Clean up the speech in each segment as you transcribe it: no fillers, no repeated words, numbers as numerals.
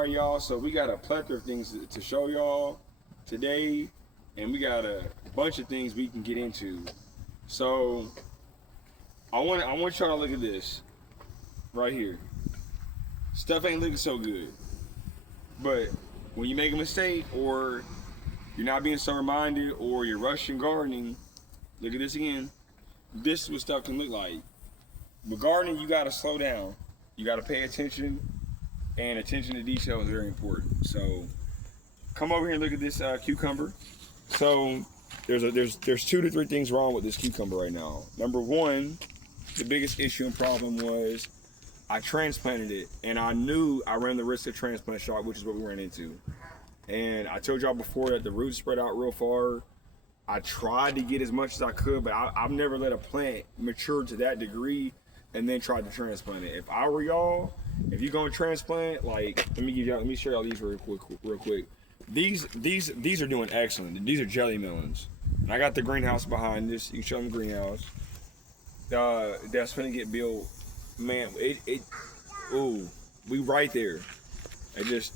All right, y'all. So we got a plethora of things to show y'all today, and we got a bunch of things we can get into. So I want y'all to look at this right here. Stuff ain't looking so good, but when you make a mistake or you're not being so reminded or you're rushing gardening, look at this again. This is what stuff can look like. With gardening, you gotta slow down. You gotta pay attention, and attention to detail is very important. So come over here and look at this cucumber. So there's 2 to 3 things wrong with this cucumber right now. Number one, the biggest issue and problem was I transplanted it, and I knew I ran the risk of transplant shock, which is what we ran into. And I told y'all before that the roots spread out real far. I tried to get as much as I could, but I've never let a plant mature to that degree and then tried to transplant it. If I were y'all, if you're gonna transplant, like let me show y'all these real quick. These are doing excellent. These are jelly melons. And I got the greenhouse behind this. You can show them the greenhouse. That's gonna get built. Man, we right there. It just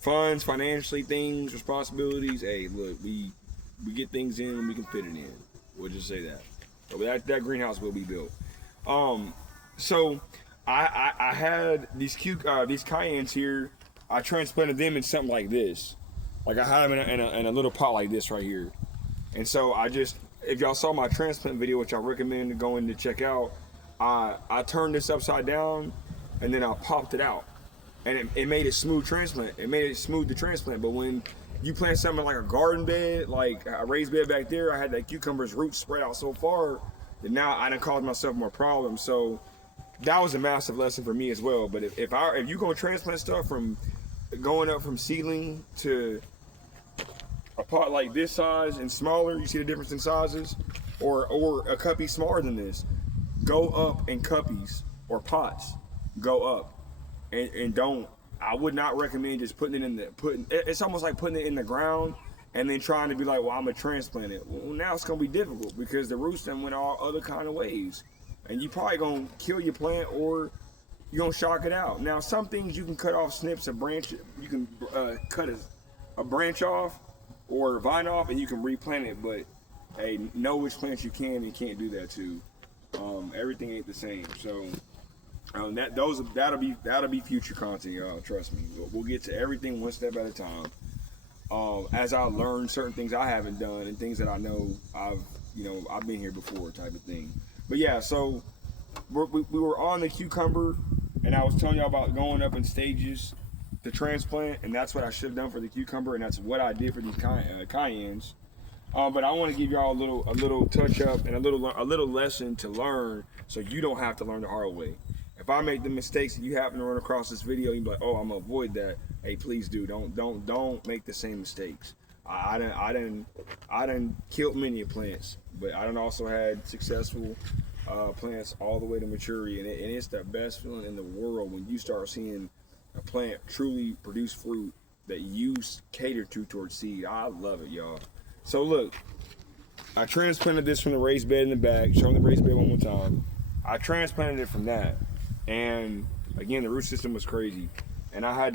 funds, financially, things, responsibilities. Hey, look, we get things in when we can fit it in. We'll just say that. But that greenhouse will be built. So I had these cayennes here. I transplanted them in something like this. Like I had them in a little pot like this right here. And so if y'all saw my transplant video, which I recommend going to check out, I turned this upside down and then I popped it out. And it made it smooth transplant. It made it smooth to transplant. But when you plant something like a garden bed, like a raised bed back there, I had that cucumber's roots spread out so far that now I done caused myself more problems. So that was a massive lesson for me as well. But if you gonna transplant stuff from going up from seedling to a pot like this size and smaller, you see the difference in sizes, or a cuppy smaller than this, go up in cuppies or pots, go up. And don't. I would not recommend just putting it it's almost like putting it in the ground and then trying to be like, well, I'm gonna transplant it. Well, now it's gonna be difficult because the roots then went all other kind of ways, and you probably gonna kill your plant or you're gonna shock it out. Now, some things you can cut off snips of branch. You can cut a branch off or a vine off, and you can replant it. But hey, know which plants you can and can't do that to. Everything ain't the same, so. That'll be future content, y'all. Trust me. We'll get to everything one step at a time. As I learn certain things I haven't done and things that I know I've been here before, type of thing. But yeah, so we were on the cucumber, and I was telling y'all about going up in stages to transplant, and that's what I should have done for the cucumber, and that's what I did for these cayennes. But I want to give y'all a little touch up and a little lesson to learn, so you don't have to learn the hard way. If I make the mistakes that you happen to run across this video, you be like, oh, I'm gonna avoid that. Hey, please do. Don't make the same mistakes. I done killed many plants, but I done also had successful plants all the way to maturity, and it's the best feeling in the world when you start seeing a plant truly produce fruit that you cater to towards seed. I love it, y'all. So look, I transplanted this from the raised bed in the back. Show them the raised bed one more time. I transplanted it from that. And again, the root system was crazy, and I had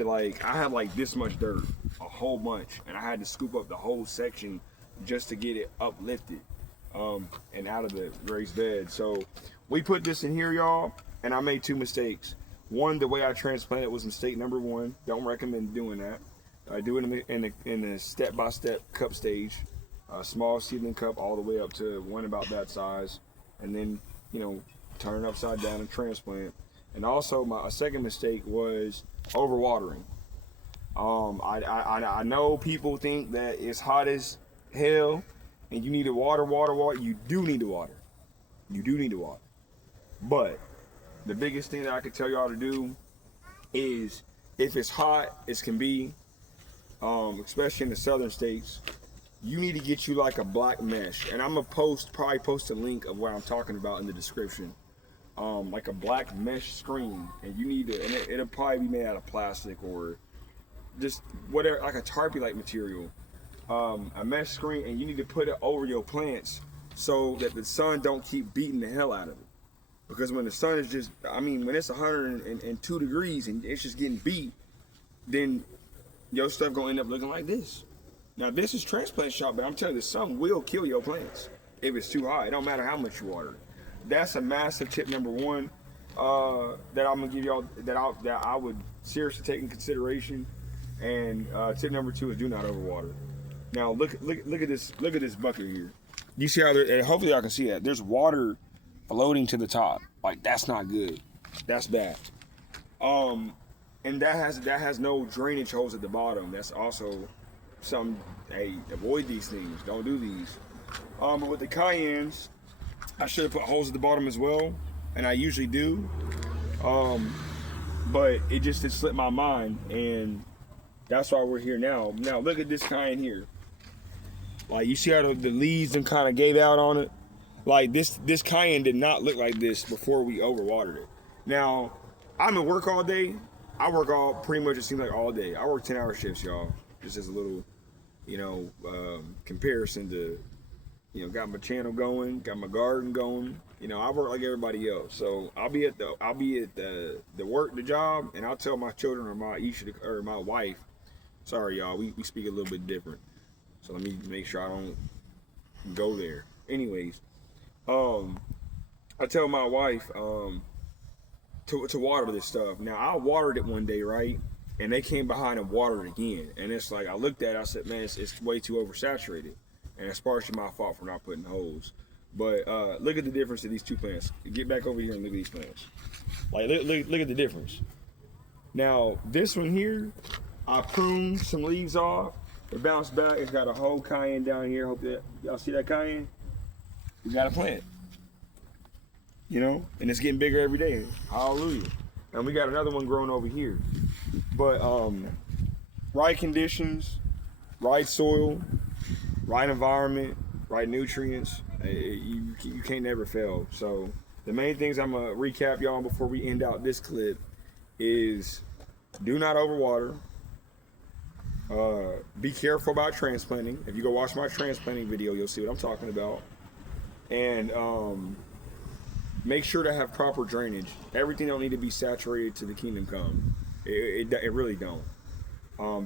this much dirt, a whole bunch, and I had to scoop up the whole section just to get it uplifted and out of the raised bed. So we put this in here, y'all, and I made 2 mistakes. One, the way I transplanted was mistake number 1. Don't recommend doing that. I do it in the step-by-step cup stage, a small seedling cup all the way up to one about that size, and then turn it upside down and transplant. And also, my second mistake was overwatering. I know people think that it's hot as hell and you need to water. You do need to water. You do need to water. But the biggest thing that I could tell y'all to do is, if it's hot as can be, especially in the southern states, you need to get you like a black mesh. And I'm gonna probably post a link of what I'm talking about in the description. Like a black mesh screen, and you need to, and it'll probably be made out of plastic or just whatever, like a tarpy like material, a mesh screen, and you need to put it over your plants so that the sun don't keep beating the hell out of it. Because when the sun is when it's 102 degrees and it's just getting beat, then your stuff gonna end up looking like this. Now this is transplant shop, but I'm telling you, the sun will kill your plants if it's too hot. It don't matter how much you water. That's a massive tip number one that I'm gonna give y'all that I would seriously take in consideration. And tip number two is do not overwater. Now look at this bucket here. You see how there? And hopefully y'all can see that there's water floating to the top. Like that's not good. That's bad. And that has no drainage holes at the bottom. That's also some. Hey, avoid these things. Don't do these. But with the cayennes, I should have put holes at the bottom as well, and I usually do. But it slipped my mind, and that's why we're here now. Now look at this cayenne here. Like you see how the leaves and kind of gave out on it. Like this cayenne did not look like this before we overwatered it. Now I'm at work all day. I work pretty much it seems like all day. I work 10-hour shifts, y'all. Just as a little, comparison to, got my channel going, got my garden going. I work like everybody else. So I'll be at the job, and I'll tell my children or my wife. Sorry, y'all. We speak a little bit different. So let me make sure I don't go there. Anyways, I tell my wife to water this stuff. Now I watered it one day, right? And they came behind and watered it again. And it's like I looked at it, I said, man, it's way too oversaturated. And it's partially my fault for not putting holes. But look at the difference of these two plants. Get back over here and look at these plants. Like look at the difference. Now this one here, I pruned some leaves off. It bounced back. It's got a whole cayenne down here. Hope that y'all see that cayenne. We got a plant. And it's getting bigger every day. Hallelujah. And we got another one growing over here. But right conditions, right soil, right environment, right nutrients, you can't never fail. So the main things I'm gonna recap y'all before we end out this clip is do not overwater. Be careful about transplanting. If you go watch my transplanting video, you'll see what I'm talking about. And make sure to have proper drainage. Everything don't need to be saturated to the kingdom come. It really don't.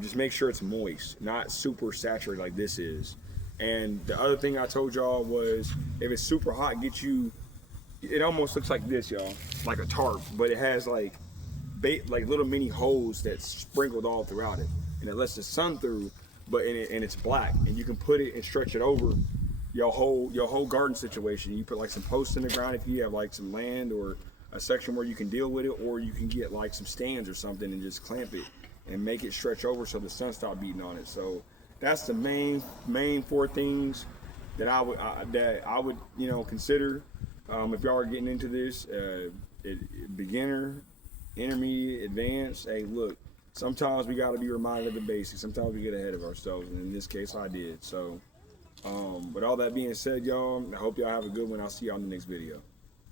Just make sure it's moist, not super saturated like this is. And the other thing I told y'all was if it's super hot, it almost looks like this, y'all, like a tarp, but it has like little mini holes that's sprinkled all throughout it, and it lets the sun through, and it's black, and you can put it and stretch it over your whole garden situation. You put like some posts in the ground if you have like some land or a section where you can deal with it, or you can get like some stands or something and just clamp it and make it stretch over so the sun stop beating on it. So that's the main four things that I would consider if y'all are getting into this. Beginner, intermediate, advanced. Hey, look, sometimes we got to be reminded of the basics. Sometimes we get ahead of ourselves, and in this case, I did. So, with all that being said, y'all, I hope y'all have a good one. I'll see y'all in the next video.